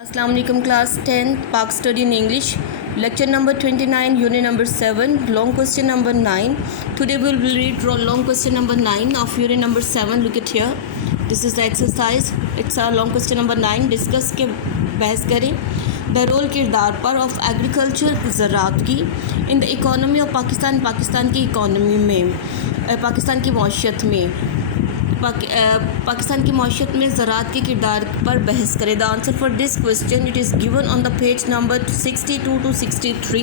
Assalamu alaikum class 10 Park Study in English lecture number 29 unit number 7 long question number 9. Today we will read long question number 9 of unit number 7. Look at here, this is the exercise. It's a long question number 9. Discuss के बहस करें the role किरदार पर of agriculture ज़राअत की in the economy of Pakistan, Pakistan की economy में, पाकिस्तान की मईशत में, पाकिस्तान की मईशत में ज़राअत के किरदार पर बहस करें. The answer for this question it is given on the page number 62 to 63.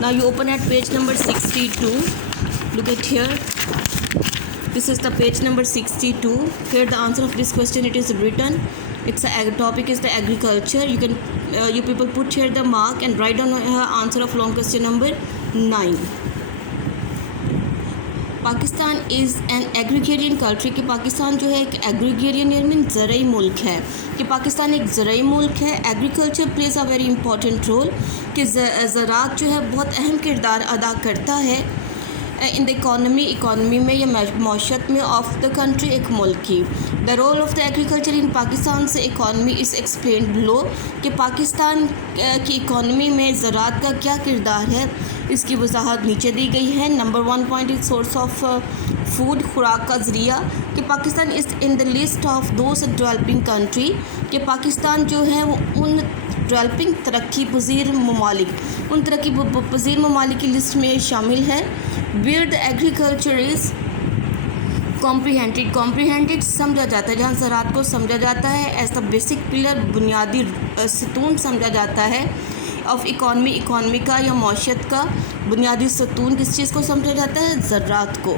Now you open at page number 62. Look at here, this is the page number 62. Here the answer of this question it is written. Its topic is the agriculture. You can you people put here the mark and write down answer of long question number 9. Pakistan is an agrarian country कि पाकिस्तान जो है एक agrarian mean ज़रई मुल्क है, कि पाकिस्तान एक ज़रई मुल्क है. Agriculture plays a very important role, कि ज़राअत जो है बहुत अहम किरदार अदा करता है इन द इकॉनमी में या मईशत में ऑफ द कंट्री, एक मुल्क की. The role of the agriculture in Pakistan से इकॉनमी इज़ एक्सप्लेन बिलो, कि पाकिस्तान की इकॉनमी में ज़राअत का क्या किरदार है इसकी वजाहत नीचे दी गई है. Number 1 point is source of food, खुराक का ज़रिया, कि Pakistan is in the list of those developing country, कि पाकिस्तान जो है वो उन डेवलपिंग तरक्की पजीर ममालिक, उन तरक्की पजीर ममालिक की लिस्ट में शामिल है. Where the agriculture is comprehended समझा जाता है, जहाँ ज़राअत को समझा जाता है एज द बेसिक पिलर, बुनियादी सतून समझा जाता है ऑफ इकॉनमी का या मईशत का बुनियादी सतून. किस चीज़ को समझा जाता है? ज़राअत को.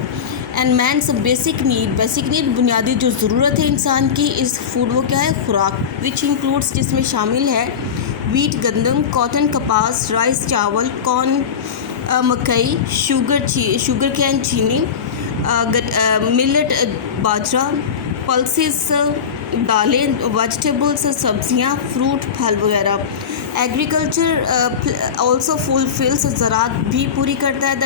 एंड मैंस बेसिक नीड बुनियादी जो ज़रूरत है इंसान की इस फूड, वो क्या है? खुराक. विच इंक्लूड्स, जिसमें शामिल है वीट गंदम, कॉटन कपास, राइस चावल, कॉर्न मकई, शुगर कैन चीनी, मिलेट बाजरा, पल्सेस दालें, वेजिटेबल्स सब्जियां, फ्रूट फल वगैरह. एग्रीकल्चर ऑल्सो फुलफिल्स, ज़राअत भी पूरी करता है द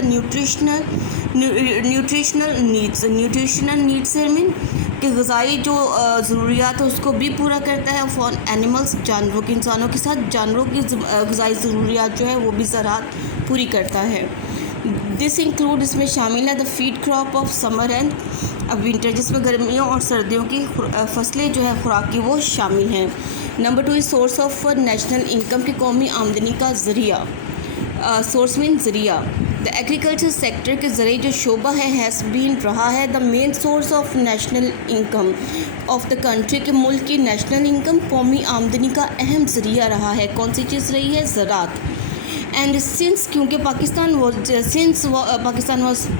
न्यूट्रिशनल नीड्स है मीन कि ग़िज़ाई जो ज़रूरियात है उसको भी पूरा करता है. फॉर एनिमल्स, जानवरों की, इंसानों के साथ जानवरों की ग़िज़ाई ज़रूरियात जो है वो भी ज़राअत पूरी करता है. दिस इंक्लूड, इसमें शामिल है the feed crop of summer and winter, जिसमें गर्मियों और सर्दियों की फसलें जो है खुराक की वो शामिल हैं. Number 2 is source of national income, की कौमी आमदनी का ज़रिया. सोर्स मीन ज़रिया. द एग्रीकल्चर सेक्टर के ज़रिए जो शोबा है हैज़ बीन रहा है the main source of national income of the country, के मुल्क की नेशनल इनकम कौमी आमदनी का अहम ज़रिया रहा है. कौन सी चीज़ रही है? ज़राअत. एंड सिंस, क्योंकि पाकिस्तान वॉज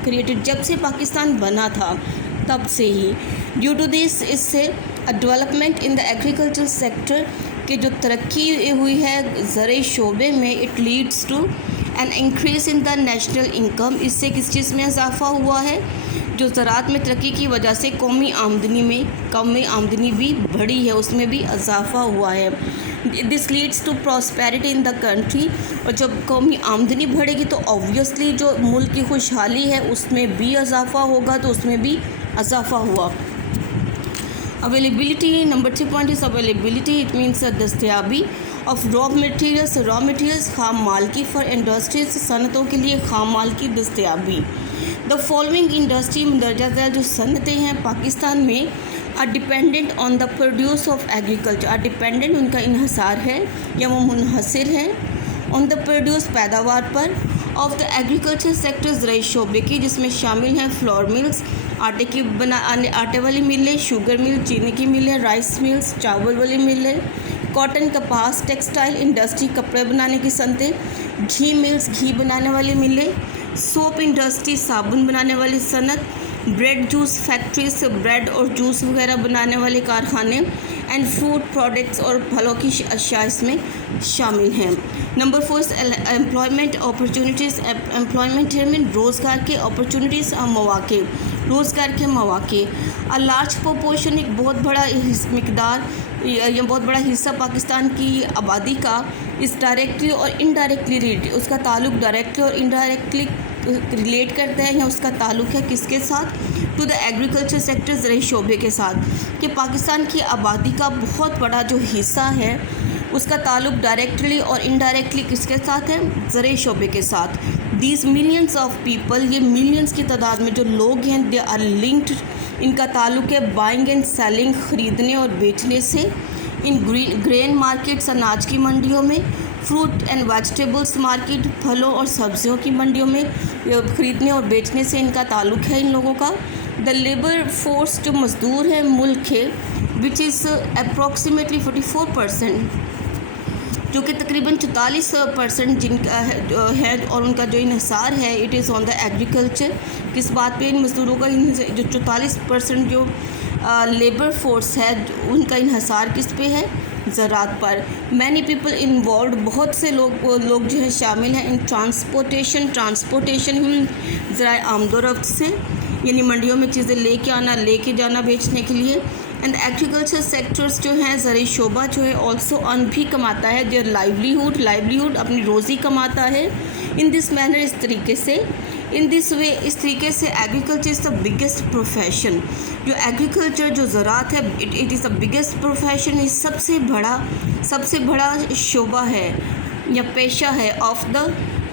क्रिएटेड, जब से पाकिस्तान बना था तब से ही, ड्यू टू दिस, इससे development in the agriculture sector की जो तरक्की हुई है ज़रई शोबे में, it leads to an increase in the national income, इससे किस चीज़ में इजाफ़ा हुआ है? जो ज़राअत में तरक्की की वजह से कौमी आमदनी भी बढ़ी है, उसमें भी इजाफ़ा हुआ है. This leads to prosperity in the country, और जब कौमी आमदनी बढ़ेगी तो ऑब्वियसली जो मुल्क की खुशहाली है उसमें भी इजाफ़ा होगा, तो उसमें भी इजाफ़ा हुआ. Availability, number 3 point is availability. It means दस्तयाबी ऑफ रॉ मटेरियल्स खाम माल की, फॉर इंडस्ट्रीज, सनतों के लिए खाम माल की दस्तयाबी. द फॉलोइंग इंडस्ट्री, दर्जा ज़ैल जो सनतें हैं पाकिस्तान में, are dependent on the produce of agriculture. Are dependent, उनका इन्हसार है या वो मुनहसर है ऑन द प्रोड्यूस, पैदावार पर, ऑफ द एग्रीकल्चर सेक्टर, ज़राई शोबे की, जिसमें शामिल हैं फ्लोर मिल्स, आटे वाली मिलें, शुगर मिल, चीनी की मिलें, राइस मिल्स, चावल वाली मिलें, कॉटन कपास, टेक्सटाइल इंडस्ट्री, कपड़े बनाने की सनतें, घी मिल्स, घी बनाने वाली मिलें, सोप इंडस्ट्री, साबुन बनाने वाली सनत, ब्रेड जूस फैक्ट्रीज, ब्रेड और जूस वगैरह बनाने वाले कारखाने, एंड फूड प्रोडक्ट्स और फलों की अशिया इसमें शामिल हैं. Number 4 employment opportunities. Employment mean रोज़गार के, अपॉर्चुनिटीज़ मौक़े, रोज़गार के मौक़े. अ लार्ज प्रोपोर्शन, एक बहुत बड़ा मकदार या बहुत बड़ा हिस्सा पाकिस्तान की आबादी का इस डायरेक्टली और इनडायरेक्टली, उसका ताल्लुक़ डायरेक्टली और इनडायरेक्टली रिलेट करता है या उसका ताल्लुक़ है किसके साथ? टू द एग्रीकल्चर सेक्टर, ज़राई शोबे के साथ, कि पाकिस्तान की आबादी का बहुत बड़ा जो हिस्सा है اس کا تعلق ڈائریکٹلی اور انڈائریکٹلی کس کے ساتھ ہے؟ زرعی شعبے کے ساتھ. دیز ملینس آف پیپل، یہ ملینس کی تعداد میں جو لوگ ہیں، دے آر لنکڈ، ان کا تعلق ہے بائنگ اینڈ سیلنگ، خریدنے اور بیچنے سے. ان گرین مارکیٹس، اناج کی منڈیوں میں. فروٹ اینڈ ویجیٹیبلس مارکیٹ، پھلوں اور سبزیوں کی منڈیوں میں خریدنے اور بیچنے سے ان کا تعلق ہے ان لوگوں کا. دا لیبر فورس، جو مزدور ہے ملک ہے، وچ از اپروکسیمیٹلی 44%، جو کہ تقریباً 44% جن کا ہے اور ان کا جو انحصار ہے it is on the agriculture. کس بات پہ؟ ان مزدوروں کا جو 44% جو لیبر فورس ہے ان کا انحصار کس پہ ہے؟ زراعت پر. مینی پیپل انوالوڈ، بہت سے لوگ جو ہیں شامل ہیں ان ٹرانسپورٹیشن ذرائع آمد و رفت سے، یعنی منڈیوں میں چیزیں لے کے جانا بیچنے کے لیے. اینڈ ایگریکلچر سیکٹرز جو ہیں، زرعی شعبہ جو ہے آلسو ارن بھی کماتا ہے، جو لائیولیہوڈ اپنی روزی کماتا ہے. ان دس مینر، اس طریقے سے، ان دس وے، اس طریقے سے agriculture is the biggest profession. جو ایگریکلچر، جو زراعت ہے، it is the biggest profession, یہ سب سے بڑا شعبہ ہے یا پیشہ ہے آف دا،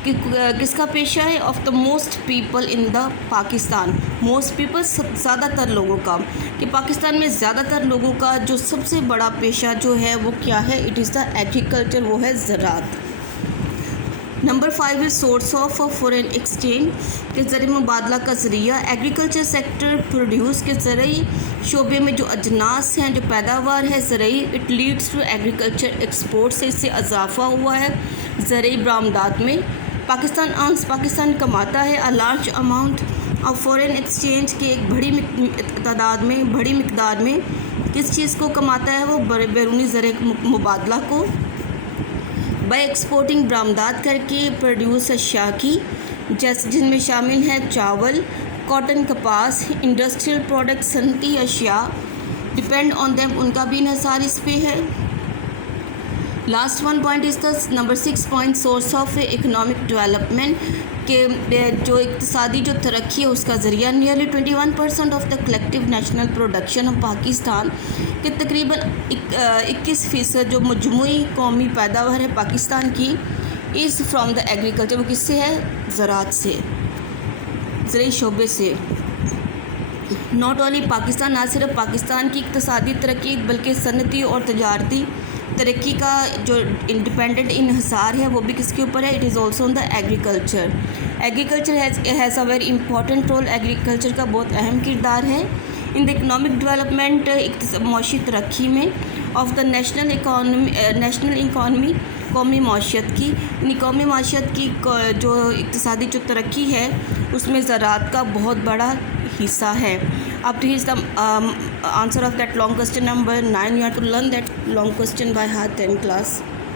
کس کا پیشہ ہے؟ Of the most people in the Pakistan. Most people, زیادہ تر لوگوں کا، کہ پاکستان میں زیادہ تر لوگوں کا جو سب سے بڑا پیشہ جو ہے وہ کیا ہے؟ اٹ از دا ایگریکلچر، وہ ہے زراعت. Number 5 is source of foreign exchange, کہ زرعی مبادلہ کا ذریعہ. ایگریکلچر سیکٹر پروڈیوس، کے زرعی شعبے میں جو اجناس ہیں، جو پیداوار ہے زرعی، it leads to agriculture export, سے اس سے اضافہ ہوا ہے زرعی برآمدات میں. پاکستان کماتا ہے a large amount of foreign exchange، کے ایک بڑی مقدار میں کس چیز کو کماتا ہے؟ وہ بیرونی زرعی مبادلہ کو. بائی ایکسپورٹنگ، برآمدات کر کے. پروڈیوس، اشیاء کی، جن میں شامل ہیں چاول، کاٹن، کپاس. انڈسٹریل پروڈکٹ، صنعتی اشیاء. ڈپینڈ آن دیم، ان کا بھی انحصار اس پہ ہے. Last one point is the number 6 point, source of economic development, کہ جو اقتصادی جو ترقی ہے اس کا ذریعہ. Nearly 21% of the collective national production of Pakistan, کہ تقریباً 21% جو مجموعی قومی پیداوار ہے پاکستان کی، از فرام دا ایگریکلچر، وہ کس سے ہے؟ زراعت سے، زرعی شعبے سے. ناٹ اونلی پاکستان، نہ صرف پاکستان کی اقتصادی ترقی بلکہ صنعتی اور تجارتی ترقی کا جو انڈیپینڈنٹ انحصار ہے وہ بھی کس کے اوپر ہے؟ It is also on the agriculture. Agriculture has a very important role, agriculture کا بہت اہم کردار ہے ان دا اکنامک ڈیولپمنٹ، معاشی ترقی میں. آف دا نیشنل اکانومی، قومی معیشت کی، یعنی قومی معیشت کی جو اقتصادی جو ترقی ہے اس میں زراعت کا بہت بڑا حصہ ہے. اب to is the answer of that long question number 9. You have to learn that long question by heart in class.